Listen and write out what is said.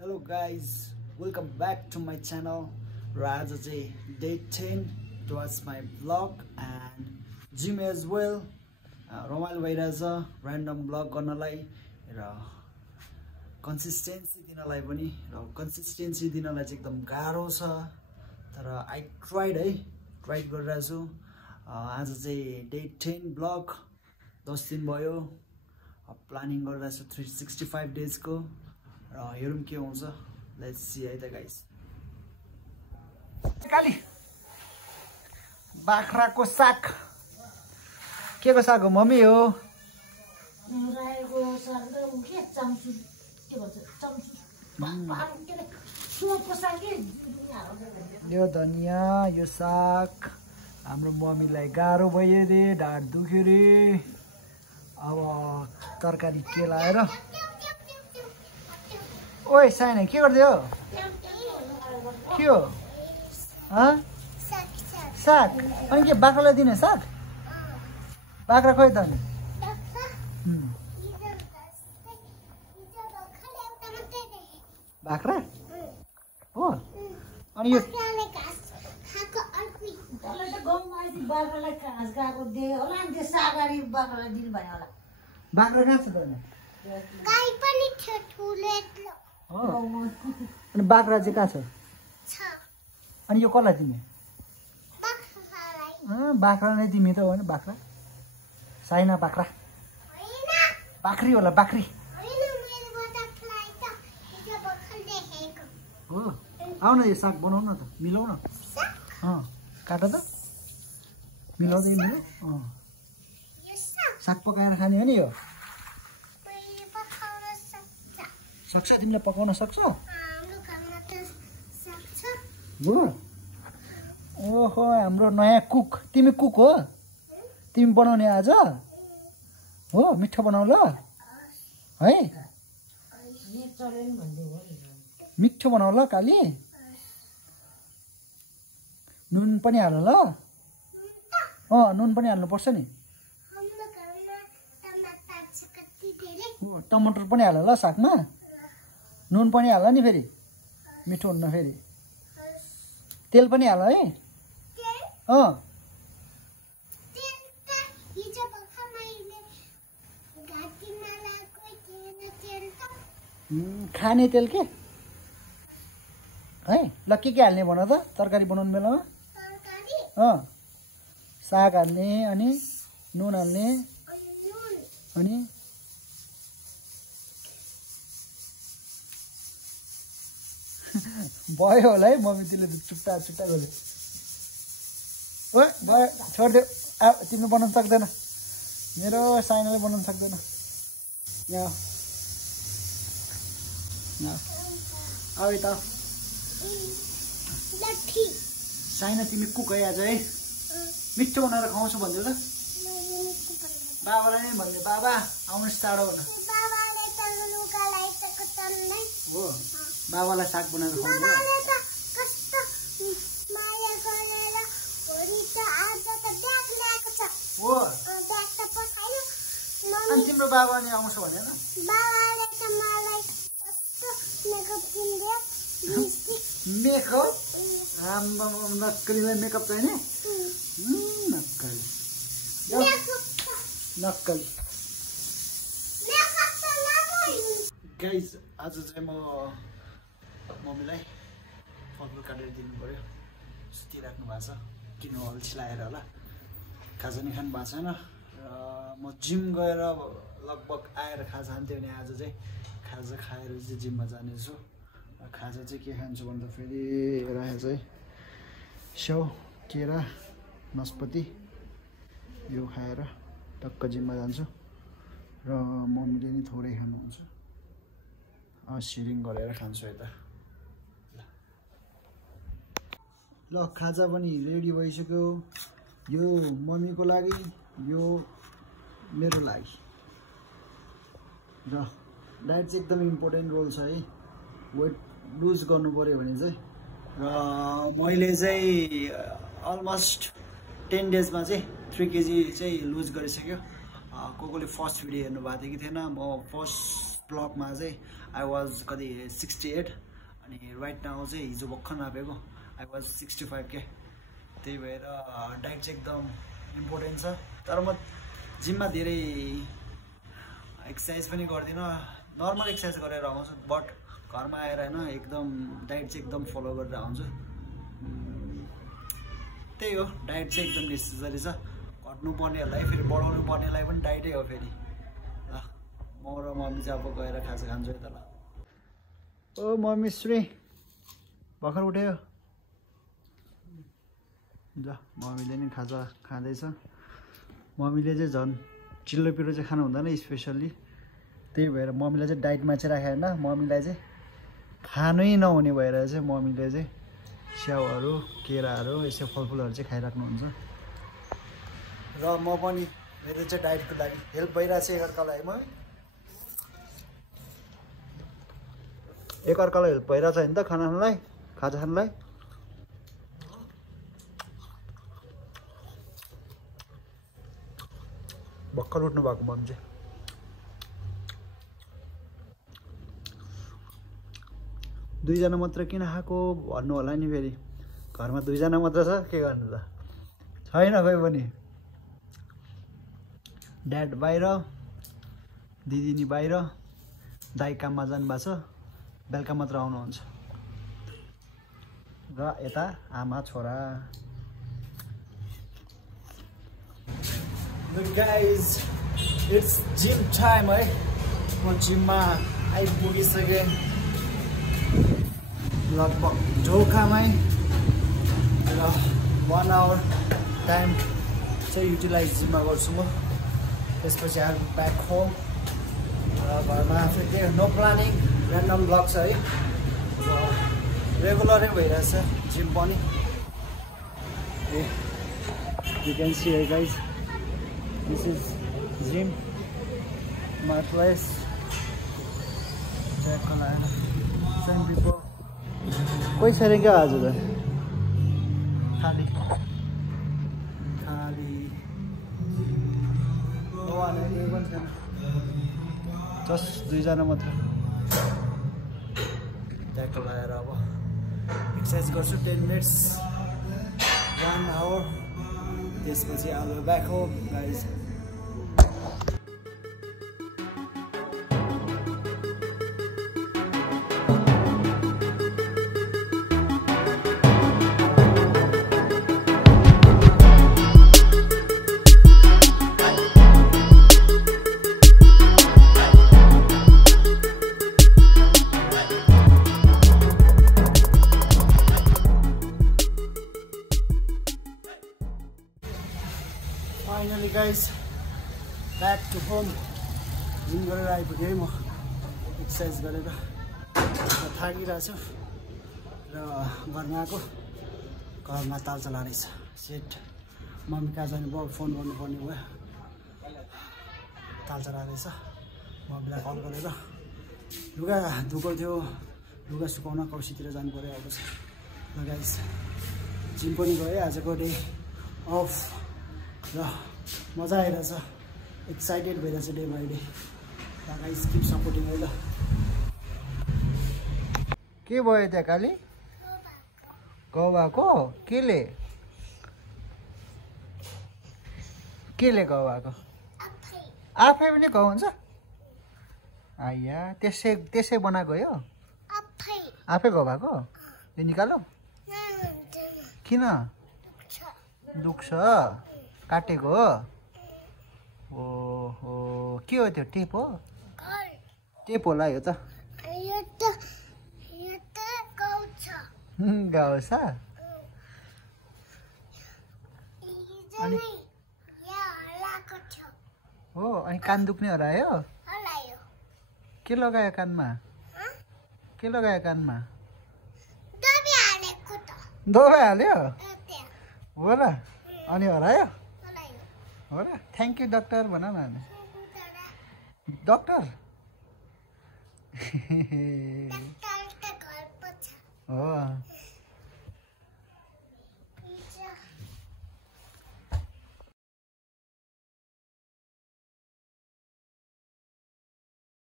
Hello guys, welcome back to my channel. र आज चाहिँ day 10 to watch my vlog and gym as well. रमाइलो भइरहेछ random vlog गर्नलाई र consistency दिनलाई पनि र consistency दिनलाई चाहिँ एकदम गाह्रो छ तर I tried try गरिरहेछु छु आज चाहिँ day 10 vlog 10 दिन भयो प्लानिङ गरिरहेछु 365 days को र हेरौँ के हुन्छ लेट्स सी है त गाइस काली बाख्राको साग के को साग हो मम्मी हो रायोको साग र के चम्चु के भन्छ चम्चु के सुपको साग के यो धनिया यो साग हाम्रो मम्मीलाई गाह्रो भयो रे ढाड दुख्यो रे अब तरकारी के लाएर ओए साइना के गर्दै हो के हो साग अनि के बाख्रालाई दिने साग बाख्रा खोइ त अनि बाख्रा हो अनि यो बाख्रालाई घाँस गएको दे होला नि त्यो सागरी बाख्रालाई दिनु भयो होला बाख्रा कहाँ छ त गाई पनि थियो ठुलो अनि बाख्रा चाहिँ कहाँ छ अनि यो कसलाई दिने बाख्रा नै तिमी त हो नि बाख्रा साइना बाख्रा बाख्री होला बाख्री हो आउ न यो साग बनाउन न त मिलाउ न काट त मिलाउँदै मिलाउ साग पकाएर खाने हो नि यो सक्छ तिमीले पकाउन सक्छ हो ओहो हाम्रो नयाँ कुक तिमी कुक हो तिमी बनाउने आज हो मिठो बनाउ ल है मिठो बनाउ ल काली नुन पनि हाल ल नुन पनि हाल्नुपर्छ नि टमाटर पनि हाल ल सागमा नुन पनि हाल नि फेरि मिठो हुन्न फेरि तेल पनि हाल है खाने तेल के है ल के हाल्ने भन त तरकारी बनाउनु बेलामा साग हाल्ने अनि नुन हाल्ने अनि भयो होला है मम्मी त्यसले चुट्टा चुट्टा गर्यो ओ भयो छोडिदेऊ तिमीले बनाउनु सक्दैन मेरो साइनाले बनाउनु सक्दैन यहाँ आऊ यता साइना तिमी कुक है आज है मिठो बनाएर खुवाउँछु भन्दै त बाबालाई नै भन्ने बाबा आउनुहोस् चाँडो हुन हो बाबालाई साग बनाएर खुवाउँछ हो अनि तिम्रो बाबा नि आउँछ भनेन मेकअप नक्कलीलाई मेकअप चाहिने नक्कली नक्कली गाइज आज चाहिँ म मम्मीलाई फलफुल काटेर दिनु पर्यो सुतिराख्नु भएको छ किन अल्छी लागेर होला खाजा नि खानु भएको छैन र म जिम गएर लगभग आएर खाजा खान्थ्यो भने आज चाहिँ खाजा खाएर चाहिँ जिममा जानेछु र खाजा चाहिँ के खान्छु भन्दा फेरि राखेको चाहिँ स्याउ केरा नास्पाती यो खाएर टक्क जिममा जान्छु र मम्मीले नि थोरै खानुहुन्छ सिरिङ गरेर खान्छु यता ल खाजा पनि रेडी भइसक्यो यो मम्मीको लागि यो मेरो लागि र डाइट चाहिँ एकदम इम्पोर्टेन्ट रोल छ है वेट लुज गर्नु पर्यो भने चाहिँ र मैले चाहिँ अलमोस्ट 10 डेजमा चाहिँ 3 केजी चाहिँ लुज गरिसक्यो कोले फर्स्ट भिडियो हेर्नु भएको थियो कि थिएन म फर्स्ट ब्लकमा चाहिँ आई वाज कति 68 अनि राइट नाउ चाहिँ हिजो भर्खर नापेको आई वाज 65 के। त्यही भएर डाइट चाहिँ एकदम इम्पोर्टेन्ट छ। तर म जिममा धेरै एक्सर्साइज पनि गर्दिनँ, नर्मल एक्सर्साइज गरेर आउँछु, बट घरमा आएर होइन एकदम डाइट चाहिँ एकदम फलो गरेर आउँछु। त्यही हो, डाइट चाहिँ एकदम नेसेसरी छ। घट्नु पर्नेहरूलाई फेरि बढाउनु पर्नेलाई पनि डाइटै हो फेरि। ल म र मम्मी चाहिँ अब गएर खाजा खान्छु है त। ल ओ मम्मी श्री भर्खर उठ्यो। ल मम्मीले नि खाजा खाँदैछ। मम्मीले चाहिँ झन् चिल्लो पिरो चाहिँ खानु हुँदैन स्पेसल्ली, त्यही भएर मम्मीलाई चाहिँ डाइटमा चाहिँ राखेको होइन। मम्मीलाई चाहिँ खानै नहुने भएर चाहिँ मम्मीले चाहिँ स्याउहरू केराहरू यसो फलफुलहरू चाहिँ खाइराख्नुहुन्छ। र म पनि मेरो चाहिँ डाइटको लागि हेल्प भइरहेको छ एकअर्कालाई। एकअर्कालाई हेल्प भइरहेको छ नि त खाना खानलाई, खाजा खानलाई। भर्खर उठ्नु भएको मम्मी चाहिँ। दुईजना मात्र किन खाएको भन्नु होला नि फेरि। घरमा दुईजना मात्र छ, के गर्नु त, छैन कोही पनि। ड्याड बाहिर, दिदी नि बाहिर, दाइ काममा जानुभएको छ, बेलुका मात्र आउनुहुन्छ। र यता आमा छोरा। गाइज इट्स जिम टाइम है। म जिममा आइपुगिसकेँ लगभग ढोकामै। र 1 आवर टाइम चाहिँ युटिलाइज जिममा गर्छु म। त्यसपछि आई एम ब्याक होम। र घरमा फेरि के नो प्लानिङ, ऱ्यान्डम ब्लग छ है। रेगुलरै भइरहेछ जिम पनि। यु क्यान सी है guys, this is gym my place. Check गर्न सेम पिपल कोही छैन क्या आज त, खाली खाली कोही पनि छैन, जस्ट दुईजना मात्र। ट्याकल लगाएर अब एक्सर्साइज गर्छु 10 मिनट्स 1 आवर। त्यसपछि अब back home guys. Finally guys back to home. Gym गरेर आइपुगेँ है म, एक्सर्साइज गरेर थाकिरहेको छु। र घरमा आएको, घरमा ताल चलाएछ सेट। मम्मी कहाँ जानु भयो, फोन गर्नुपर्ने भयो, ताल चलाएछ। मम्मीलाई कल गरेर लुगा धुएको थियो, लुगा सुकाउन कौसीतिर जानु पऱ्यो अब चाहिँ। र गाइज जिम पनि गएँ, आजको डे अफ। र मजा आइरहेछ, एक्साइटेड भइरहेछ day by day. Guys keep supporting है ल। के भयो त्यहाँ काली? गाउँ भएको? केले गाउँ भएको? आफै पनि गाउँ हुन्छ? आइया त्यसै बनाएको यो? आफै गाउँ भएको? यो निकालो। किन दुख्छ? काटेको हो? ओहो, के हो त्यो? टेप हो? टेप होला यो त? गाउँछ? हो, अनि कान दुख्ने हरायो? के लगायो कानमा? के लगायो कानमा? दबाई हाल्यो? हो र? अनि हरायो? हो र? थ्याङ्क यू डक्टर भन न। डक्टर हो